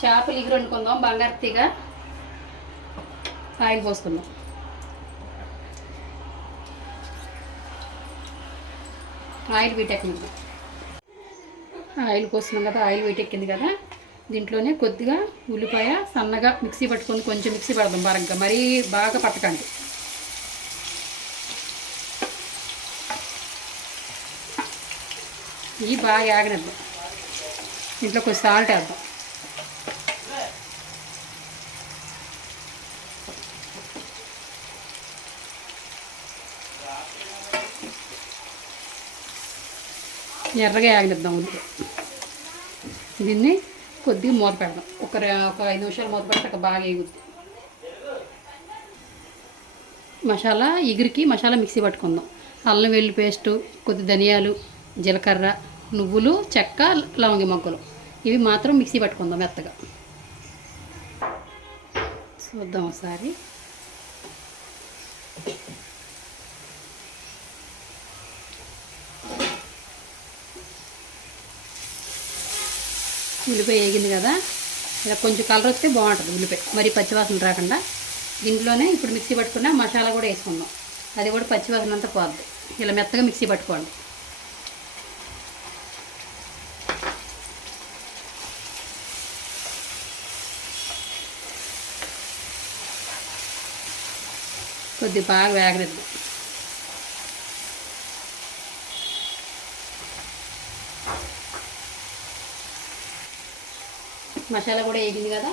చేపలు ఇగురు వండుకుందాం. బంగారు తీగ ఆయిల్ పోసుకుందాం. ఆయిల్ వీటెక్కింది. ఆయిల్ పోస్తున్నాం కదా, ఆయిల్ వీటెక్కింది కదా, దీంట్లోనే కొద్దిగా ఉల్లిపాయ సన్నగా మిక్సీ పట్టుకొని కొంచెం మిక్సీ పడదాం బరగ్గా, మరీ బాగా పట్టకండి. ఇవి బాగా ఆగనిద్దాం. దీంట్లో కొంచెం సాల్ట్ వేద్దాం. ఎర్రగా ఆగనిద్దాం ఉల్లిపాయ. దీన్ని కొద్దిగా మూత పెడదాం. ఒక 5 నిమిషాలు మూత పెడితే బాగా ఎగుద్ది. మసాలా ఇగురికి మసాలా మిక్సీ పట్టుకుందాం. అల్లం వెల్లుల్లి పేస్టు, కొద్ది ధనియాలు, జీలకర్ర, నువ్వులు, చెక్క, లవంగి మొగ్గలు ఇవి మాత్రం మిక్సీ పట్టుకుందాం మెత్తగా. చూద్దాం ఒకసారి. ఉల్లిపాయ వేగింది కదా, ఇలా కొంచెం కలర్ వస్తే బాగుంటుంది ఉల్లిపాయ, మరి పచ్చివాసన రాకుండా. దీంట్లోనే ఇప్పుడు మిక్సీ పట్టుకున్న మసాలా కూడా వేసుకుందాం. అది కూడా పచ్చివాసన అంతా పోద్ది. ఇలా మెత్తగా మిక్సీ పట్టుకోండి. కొద్ది బాగా వేగనిద్దాం. మసాలా కూడా వేగింది కదా,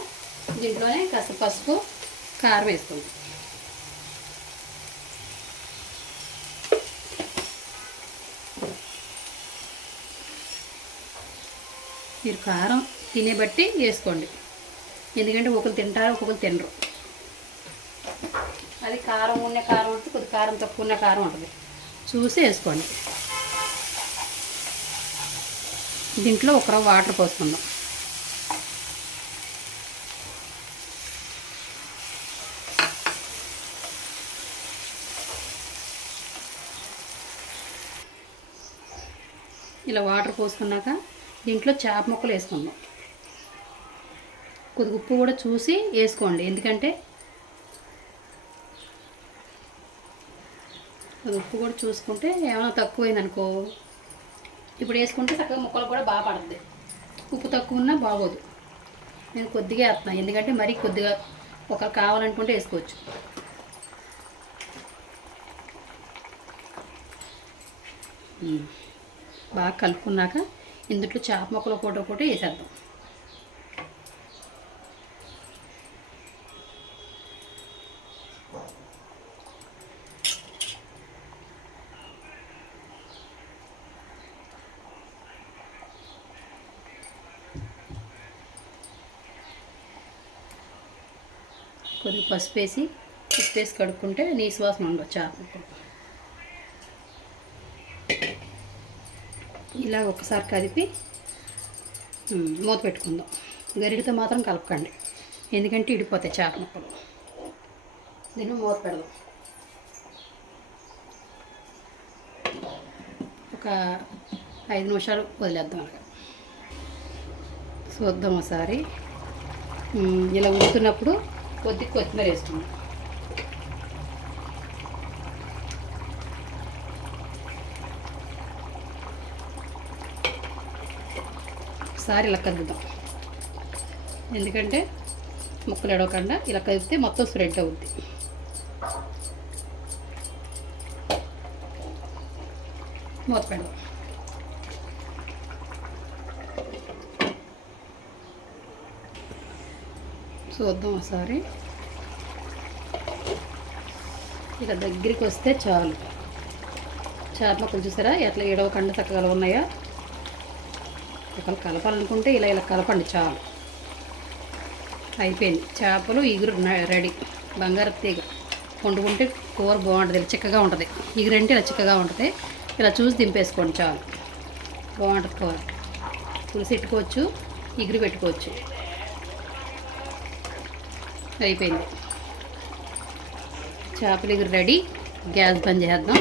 దీంట్లోనే కాస్త పసుపు, కారం వేసుకుందాం. మీరు కారం తినే బట్టి వేసుకోండి, ఎందుకంటే ఒకరు తింటారు ఒక్కొక్కరు తినరు. అది కారం ఉన్న కారం ఉంటుంది, కొద్ది కారం తక్కువ ఉన్న కారం ఉంటుంది, చూసి వేసుకోండి. దీంట్లో ఒక రవ్వ వాటర్ పోసుకుందాం. ఇలా వాటర్ పోసుకున్నాక దీంట్లో చేప ముక్కలు వేసుకుందాం. కొద్దిగా ఉప్పు కూడా చూసి వేసుకోండి, ఎందుకంటే ఉప్పు కూడా చూసుకుంటే ఏమైనా తక్కువైందనుకో ఇప్పుడు వేసుకుంటే చక్కగా ముక్కలు కూడా బాగా పడుతుంది. ఉప్పు తక్కువ ఉన్నా బాగోదు. నేను కొద్దిగా వేస్తున్నాను, ఎందుకంటే మరీ కొద్దిగా ఒకరు కావాలనుకుంటే వేసుకోవచ్చు. బాగా కలుపుకున్నాక ఇందులో చేప ముక్కలు ఒకటి వేసేద్దాం. కొద్దిగా పసుపు వేసి కడుక్కుంటే నీసు వాసన ఉండదు చేప ముక్కలు. ఇలా ఒకసారి కలిపి మూత పెట్టుకుందాం. గరిటతో మాత్రం కలపకండి, ఎందుకంటే ఇడిపోతాయి చేప ముక్కలు. దీన్ని మూత పెడదాం. ఒక 5 నిమిషాలు వదిలేద్దాం. అలాగా చూద్దాం ఒకసారి. ఇలా ఉడుతున్నప్పుడు కొద్దిగా కొత్తిమీర వేసుకుందాం. ఒకసారి ఇలా కలుపుదాం, ఎందుకంటే ముక్కలు ఎడవకుండా ఇలా కలిపితే మొత్తం స్ప్రెడ్ అవుద్ది. మూత పెడదాం. చూద్దాం ఒకసారి. ఇలా దగ్గరికి వస్తే చాలు. చేప ముక్కలు చూసారా ఎట్లా ఎడవకుండా చక్కగా ఉన్నాయా? ఒకళ్ళు కలపాలనుకుంటే ఇలా కలపండి చాలు. అయిపోయింది. చేపలు ఇగురు రెడీ. బంగారు తీగ వండుకుంటే కూర బాగుంటుంది, ఇలా చిక్కగా ఉంటుంది. ఇగురు అంటే ఇలా చిక్కగా ఉంటుంది. ఇలా చూసి దింపేసుకోండి చాలు, బాగుంటుంది కూర. పులుసు పెట్టుకోవచ్చు, ఇగురు పెట్టుకోవచ్చు. అయిపోయింది. చేపల ఇగురు రెడీ. గ్యాస్ బంద్ చేద్దాం.